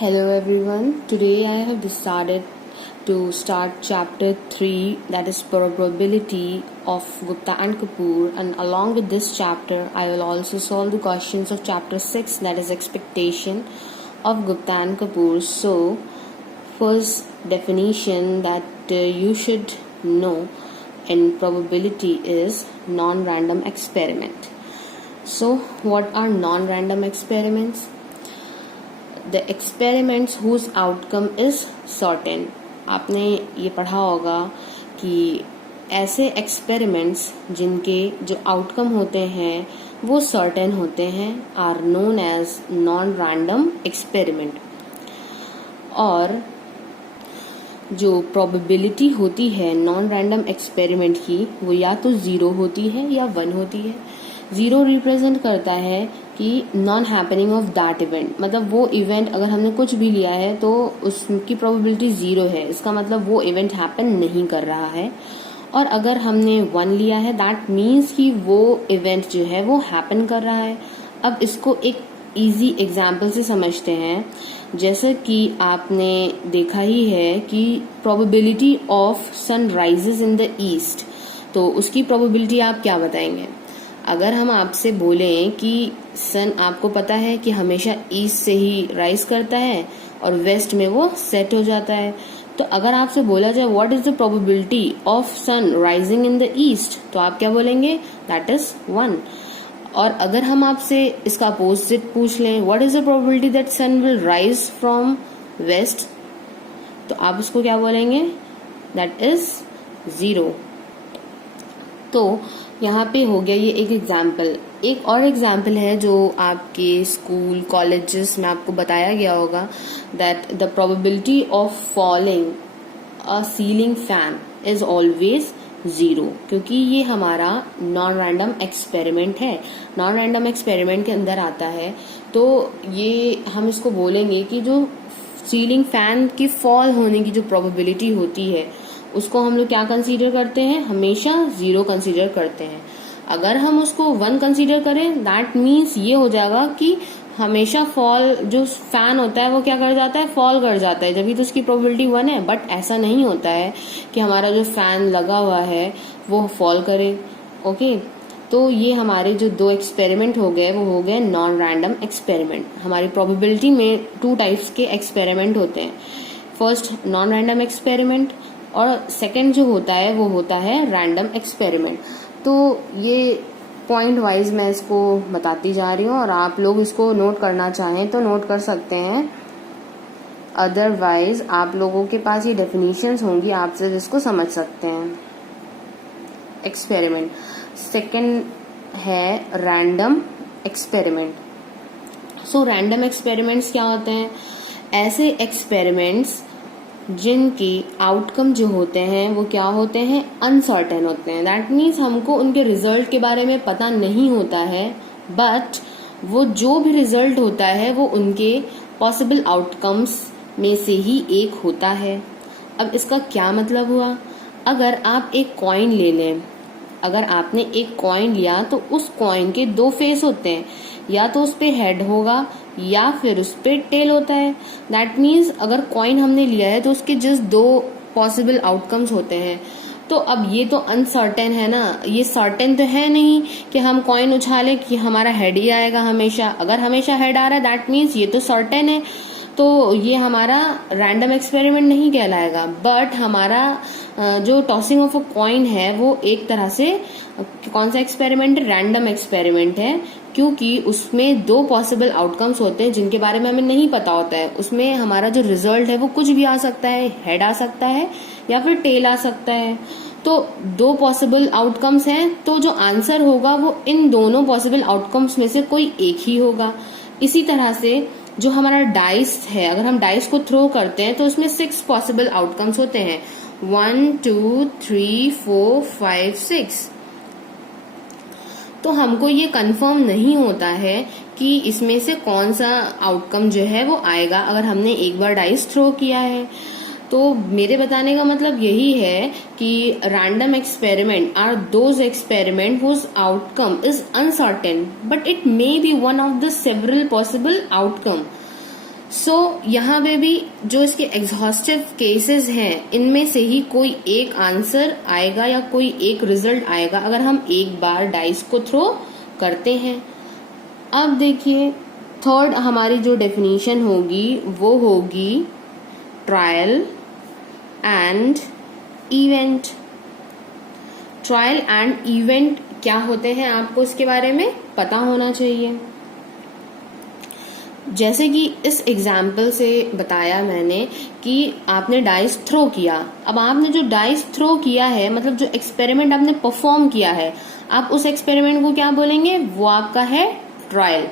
Hello everyone. Today I have decided to start chapter 3, that is probability of Gupta and Kapoor, and along with this chapter I will also solve the questions of chapter 6, that is expectation of Gupta and Kapoor. So first definition that you should know in probability is non-random experiment. So what are non-random experiments? The experiments whose outcome is certain. आपने ये पढ़ा होगा कि ऐसे experiments जिनके जो outcome होते हैं वो सर्टेन होते हैं are known as non random experiment. और जो प्रोबेबिलिटी होती है नॉन रैंडम एक्सपेरिमेंट की वो या तो 0 होती है या 1 होती है। 0 रिप्रेजेंट करता है कि non happening of that event, मतलब वो इवेंट अगर हमने कुछ भी लिया है तो उसकी प्रोबेबिलिटी 0 है, इसका मतलब वो इवेंट हैपन नहीं कर रहा है। और अगर हमने 1 लिया है दैट मीन्स कि वो इवेंट जो है वो हैपन कर रहा है। अब इसको एक इजी एग्जाम्पल से समझते हैं। जैसे कि आपने देखा ही है कि probability of sun rises in the east, तो उसकी प्रोबेबिलिटी आप क्या बताएंगे? अगर हम आपसे बोलें कि सन आपको पता है कि हमेशा ईस्ट से ही राइज करता है और वेस्ट में वो सेट हो जाता है, तो अगर आपसे बोला जाए what is the probability of sun rising in the east, तो आप क्या बोलेंगे? That is 1। और अगर हम आपसे इसका अपोजिट पूछ लें what is the probability that sun will rise from west, तो आप उसको क्या बोलेंगे? That is 0। तो यहाँ पे हो गया ये एक एग्जाम्पल। एक और एग्जाम्पल है जो आपके स्कूल कॉलेजेस में आपको बताया गया होगा, that the probability of falling a ceiling fan is always 0, क्योंकि ये हमारा नॉन रैंडम एक्सपेरिमेंट है। नॉन रैंडम एक्सपेरिमेंट के अंदर आता है, तो ये हम इसको बोलेंगे कि जो सीलिंग फैन की फॉल होने की जो प्रोबेबिलिटी होती है उसको हम लोग क्या कंसीडर करते हैं? हमेशा 0 कंसीडर करते हैं। अगर हम उसको 1 कंसीडर करें दैट मीन्स ये हो जाएगा कि हमेशा फॉल जो फैन होता है वो क्या कर जाता है? फॉल कर जाता है, जब तो उसकी प्रोबेबिलिटी 1 है। बट ऐसा नहीं होता है कि हमारा जो फैन लगा हुआ है वो फॉल करे। ओके, तो ये हमारे जो 2 एक्सपेरिमेंट हो गए वो हो गए नॉन रैंडम एक्सपेरिमेंट। हमारी प्रोबेबिलिटी में 2 टाइप्स के एक्सपेरिमेंट होते हैं, फर्स्ट नॉन रैंडम एक्सपेरिमेंट और सेकंड जो होता है वो होता है रैंडम एक्सपेरिमेंट। तो ये पॉइंट वाइज मैं इसको बताती जा रही हूँ और आप लोग इसको नोट करना चाहें तो नोट कर सकते हैं, अदरवाइज आप लोगों के पास ये डेफिनेशंस होंगी, आप सिर्फ इसको समझ सकते हैं। एक्सपेरिमेंट सेकंड है random experiment. So random experiments क्या होते हैं? ऐसे एक्सपेरिमेंट्स जिनके आउटकम जो होते हैं वो क्या होते हैं? अनसर्टेन होते हैं। दैट मीन्स हमको उनके रिजल्ट के बारे में पता नहीं होता है, बट वो जो भी रिजल्ट होता है वो उनके पॉसिबल आउटकम्स में से ही एक होता है। अब इसका क्या मतलब हुआ? अगर आप एक कॉइन ले लें, अगर आपने एक कॉइन लिया तो उस कॉइन के 2 फेस होते हैं, या तो उस पे हेड होगा या फिर उस पे टेल होता है। दैट मीन्स अगर कॉइन हमने लिया है तो उसके जस्ट 2 पॉसिबल आउटकम्स होते हैं। तो अब ये तो अनसर्टेन है ना, ये सर्टेन तो है नहीं कि हम कॉइन उछालें कि हमारा हेड ही आएगा हमेशा। अगर हमेशा हेड आ रहा है दैट मीन्स ये तो सर्टेन है, तो ये हमारा रैंडम एक्सपेरिमेंट नहीं कहलाएगा। बट हमारा जो टॉसिंग ऑफ अ कॉइन है वो एक तरह से कौन सा एक्सपेरिमेंट? रैंडम एक्सपेरिमेंट है, क्योंकि उसमें 2 पॉसिबल आउटकम्स होते हैं जिनके बारे में हमें नहीं पता होता है। उसमें हमारा जो रिजल्ट है वो कुछ भी आ सकता है, हेड आ सकता है या फिर टेल आ सकता है। तो 2 पॉसिबल आउटकम्स हैं, तो जो आंसर होगा वो इन दोनों पॉसिबल आउटकम्स में से कोई एक ही होगा। इसी तरह से जो हमारा डाइस है, अगर हम डाइस को थ्रो करते हैं तो उसमें 6 पॉसिबल आउटकम्स होते हैं, 1 2 3 4 5 6। तो हमको ये कंफर्म नहीं होता है कि इसमें से कौन सा आउटकम जो है वो आएगा अगर हमने एक बार डाइस थ्रो किया है। तो मेरे बताने का मतलब यही है कि random experiment are those experiment whose outcome is uncertain but it may be one of the several possible outcome. यहाँ पे भी जो इसके एग्जॉस्टिव केसेस हैं इनमें से ही कोई एक आंसर आएगा या कोई एक रिजल्ट आएगा अगर हम एक बार डाइस को थ्रो करते हैं। अब देखिए थर्ड हमारी जो डेफिनेशन होगी वो होगी trial and event. Trial and event क्या होते हैं आपको इसके बारे में पता होना चाहिए। जैसे कि इस एग्जाम्पल से बताया मैंने कि आपने डाइस थ्रो किया। अब आपने जो डाइस थ्रो किया है मतलब जो एक्सपेरिमेंट आपने परफॉर्म किया है, आप उस एक्सपेरिमेंट को क्या बोलेंगे, वो आपका है ट्रायल।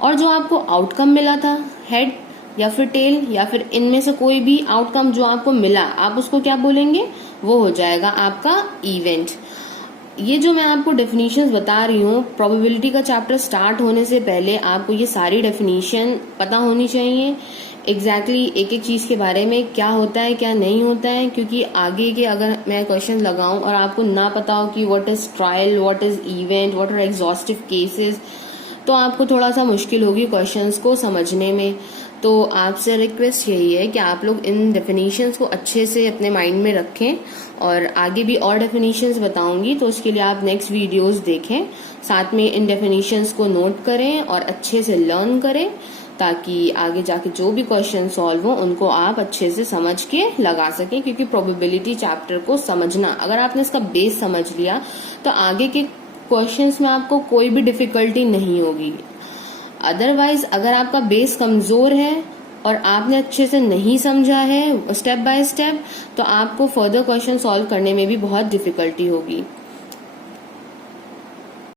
और जो आपको आउटकम मिला था, हेड या फिर टेल या फिर इनमें से कोई भी आउटकम जो आपको मिला, आप उसको क्या बोलेंगे, वो हो जाएगा आपका इवेंट। ये जो मैं आपको डेफिनेशंस बता रही हूँ, प्रोबेबिलिटी का चैप्टर स्टार्ट होने से पहले आपको ये सारी डेफिनेशन पता होनी चाहिए एग्जैक्टली एक एक चीज के बारे में, क्या होता है क्या नहीं होता है। क्योंकि आगे के अगर मैं क्वेश्चन लगाऊं और आपको ना पता हो कि what is trial, what is event, what are exhaustive cases, तो आपको थोड़ा सा मुश्किल होगी क्वेश्चंस को समझने में। तो आपसे रिक्वेस्ट यही है कि आप लोग इन डेफिनेशंस को अच्छे से अपने माइंड में रखें, और आगे भी और डेफिनेशंस बताऊंगी तो उसके लिए आप नेक्स्ट वीडियोस देखें, साथ में इन डेफिनेशंस को नोट करें और अच्छे से लर्न करें, ताकि आगे जाके जो भी क्वेश्चन सॉल्व हो उनको आप अच्छे से समझ के लगा सकें। क्योंकि प्रोबेबिलिटी चैप्टर को समझना, अगर आपने इसका बेस समझ लिया तो आगे के क्वेश्चंस में आपको कोई भी डिफिकल्टी नहीं होगी। अदरवाइज अगर आपका बेस कमजोर है और आपने अच्छे से नहीं समझा है स्टेप बाय स्टेप, तो आपको फर्दर क्वेश्चन सॉल्व करने में भी बहुत डिफिकल्टी होगी।